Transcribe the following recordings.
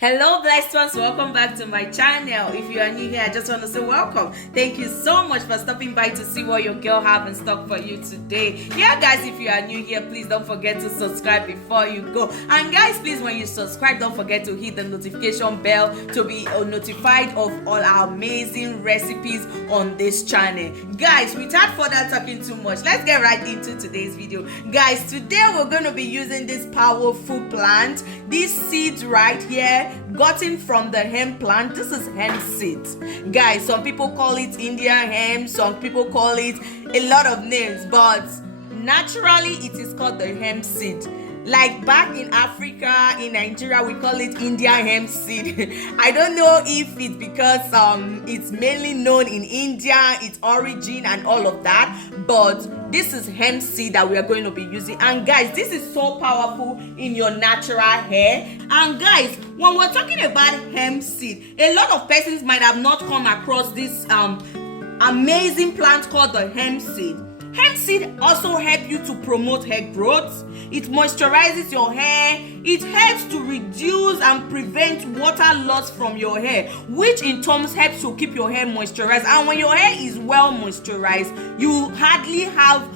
Hello blessed ones, welcome back to my channel. If you are new here, I just want to say welcome. Thank you so much for stopping by to see what your girl have in stock for you today. Yeah guys, if you are new here, please don't forget to subscribe before you go. And guys, please, when you subscribe, don't forget to hit the notification bell to be notified of all our amazing recipes on this channel. Guys, without further talking too much, let's get right into today's video. Guys, today we're going to be using this powerful plant, these seeds right here, gotten from the hemp plant. This is hemp seeds. Guys, some people call it Indian hemp, some people call it a lot of names, but naturally it is called the hemp seed. Like back in Africa, in Nigeria, we call it Indian hemp seed. I don't know if it's because it's mainly known in India, its origin and all of that, but this is hemp seed that we are going to be using. And guys, this is so powerful in your natural hair. And guys, when we're talking about hemp seed, a lot of persons might have not come across this amazing plant called the hemp seed. Hemp seed also helps you to promote hair growth. It moisturizes your hair. It helps to reduce and prevent water loss from your hair, which in turn helps to keep your hair moisturized. And when your hair is well moisturized, you hardly have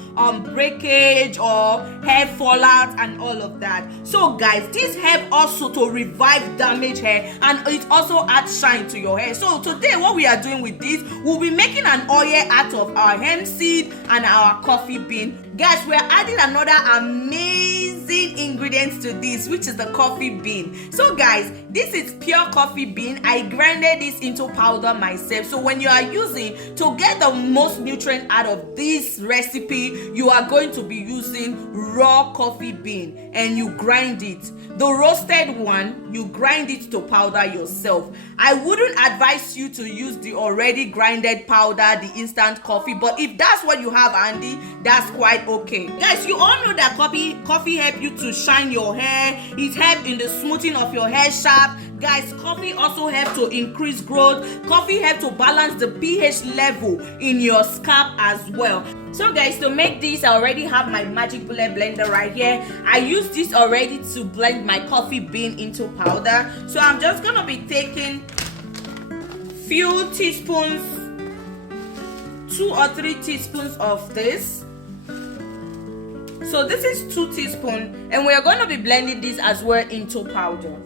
breakage or hair fallout and all of that. So guys, this helps also to revive damaged hair, and it also adds shine to your hair. So today what we are doing with this, we'll be making an oil out of our hemp seed and our coffee bean. Guys, we're adding another amazing ingredient to this, which is the coffee bean. So guys, this is pure coffee bean. I grinded this into powder myself. So when you are using to get the most nutrient out of this recipe, you are going to be using raw coffee bean and you grind it. The roasted one, you grind it to powder yourself. I wouldn't advise you to use the already grinded powder, the instant coffee, but if that's what you have handy, that's quite okay. Guys, you all know that coffee help you to shine your hair. It helps in the smoothing of your hair shaft. Guys, coffee also helps to increase growth. Coffee helps to balance the pH level in your scalp as well. So guys, to make this, I already have my magic bullet blender right here. I use this already to blend my coffee bean into powder. So I'm just gonna be taking few teaspoons, 2 or 3 teaspoons of this. So this is 2 teaspoons, and we are going to be blending this as well into powder.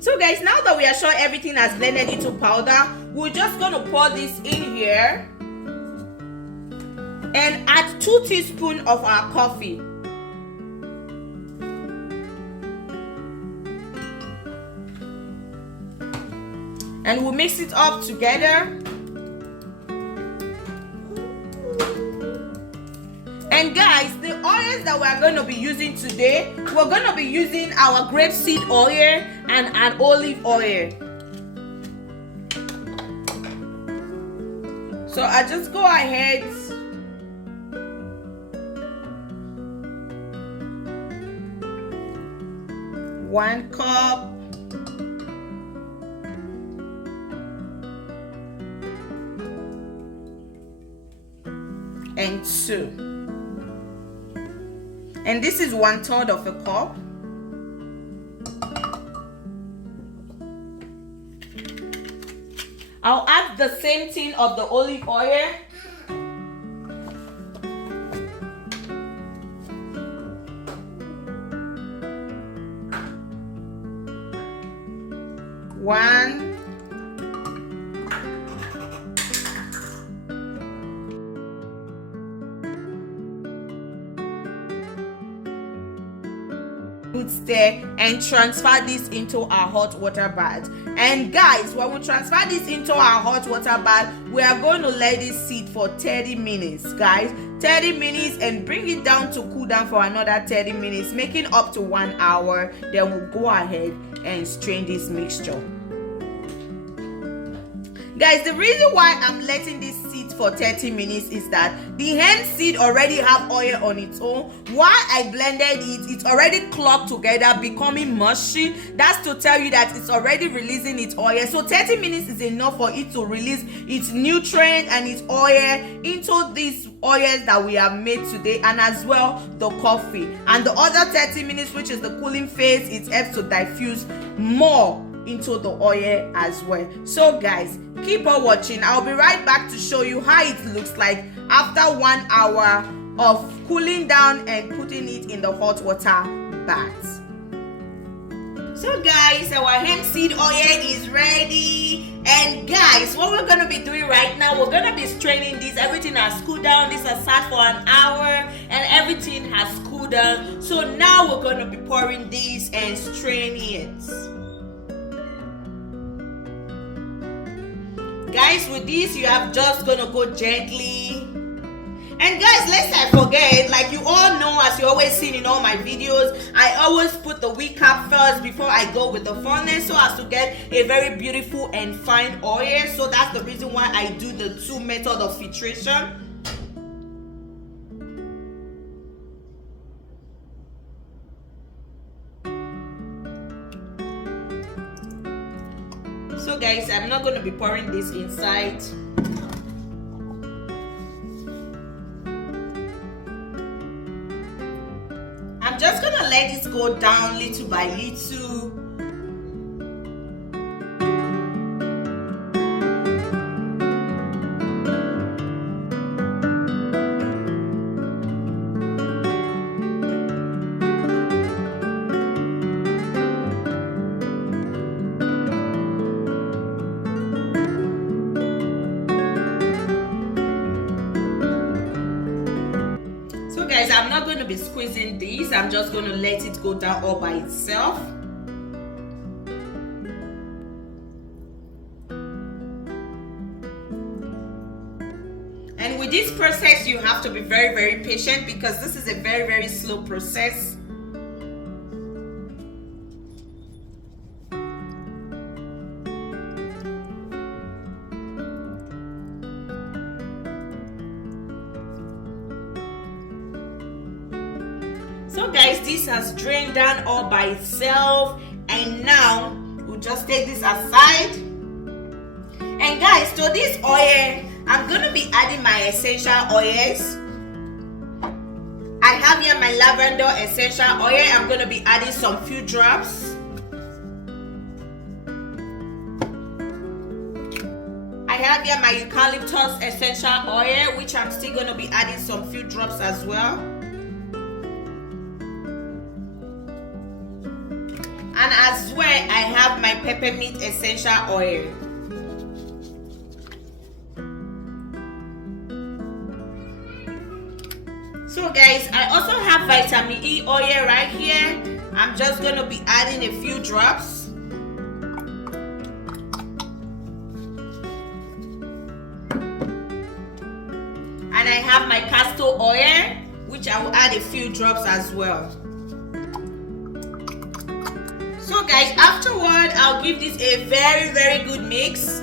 So guys, now that we are sure everything has blended into powder, we're just going to pour this in here and add 2 teaspoons of our coffee. And we'll mix it up together. And guys, the oils that we are going to be using today, we're going to be using our grapeseed oil and an olive oil. So I just go ahead one cup, and 2. And this is 1/3 of a cup. I'll add the same thing of the olive oil. One. There and transfer this into our hot water bath. And guys, when we transfer this into our hot water bath, we are going to let it sit for 30 minutes, guys. 30 minutes, and bring it down to cool down for another 30 minutes, making up to 1 hour. Then we'll go ahead and strain this mixture. Guys, the reason why I'm letting this sit for 30 minutes is that the hemp seed already have oil on its own. While I blended it, it's already clogged together, becoming mushy. That's to tell you that it's already releasing its oil. So 30 minutes is enough for it to release its nutrient and its oil into these oils that we have made today, and as well the coffee. And the other 30 minutes, which is the cooling phase, it helps to diffuse more into the oil as well. So guys, keep on watching. I'll be right back to show you how it looks like after 1 hour of cooling down and putting it in the hot water bath. So guys, our hemp seed oil is ready. And guys, what we're gonna be doing right now, we're gonna be straining this. Everything has cooled down. This has sat for an hour and everything has cooled down. So now we're gonna be pouring this and straining it. Guys, with this you have just gonna go gently. And guys, lest I forget, like you all know, as you always seen in all my videos, I always put the wick cap first before I go with the furnace, so as to get a very beautiful and fine oil. So that's the reason why I do the two method of filtration. So guys, I'm not going to be pouring this inside. I'm just going to let this go down little by little. Guys, I'm not going to be squeezing this. I'm just going to let it go down all by itself. And with this process, you have to be very, very patient because this is a very, very slow process. So guys, this has drained down all by itself, and now we'll just take this aside. And guys, to this oil, I'm going to be adding my essential oils. I have here my lavender essential oil. I'm going to be adding some few drops. I have here my eucalyptus essential oil, which I'm still going to be adding some few drops as well. And as well, I have my peppermint essential oil. So guys, I also have vitamin E oil right here. I'm just going to be adding a few drops. And I have my castor oil, which I will add a few drops as well. So guys, afterward, I'll give this a very, very good mix.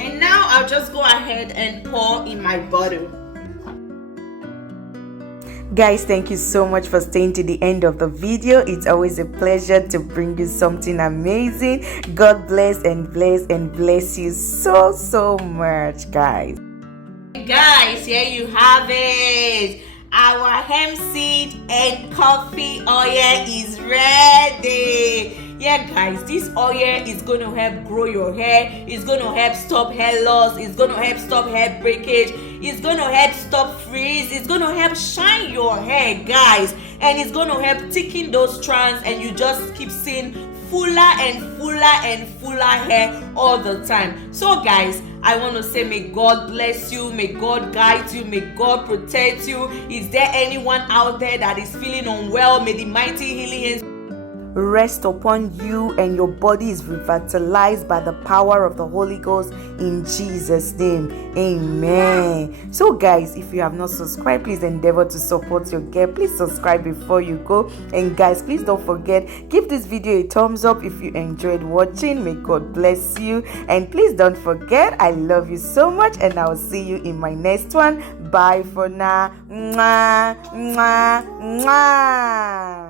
And now I'll just go ahead and pour in my bottle. Guys, thank you so much for staying to the end of the video. It's always a pleasure to bring you something amazing. God bless and bless and bless you so much, guys. Guys, here you have it. Our hemp seed and coffee oil is ready. Yeah guys, this oil is going to help grow your hair. It's going to help stop hair loss. It's going to help stop hair breakage. It's going to help stop frizz. It's going to help shine your hair, guys. And it's going to help thicken those strands, and you just keep seeing fuller and fuller and fuller hair all the time. So guys, I want to say may God bless you, may God guide you, may God protect you. Is there anyone out there that is feeling unwell? May the mighty healing hands rest upon you, and your body is revitalized by the power of the Holy Ghost in Jesus' name. Amen. So guys, if you have not subscribed, please endeavor to support your girl. Please subscribe before you go. And guys, please don't forget, give this video a thumbs up if you enjoyed watching. May God bless you. And please don't forget, I love you so much, and I will see you in my next one. Bye for now. Mwah, mwah, mwah.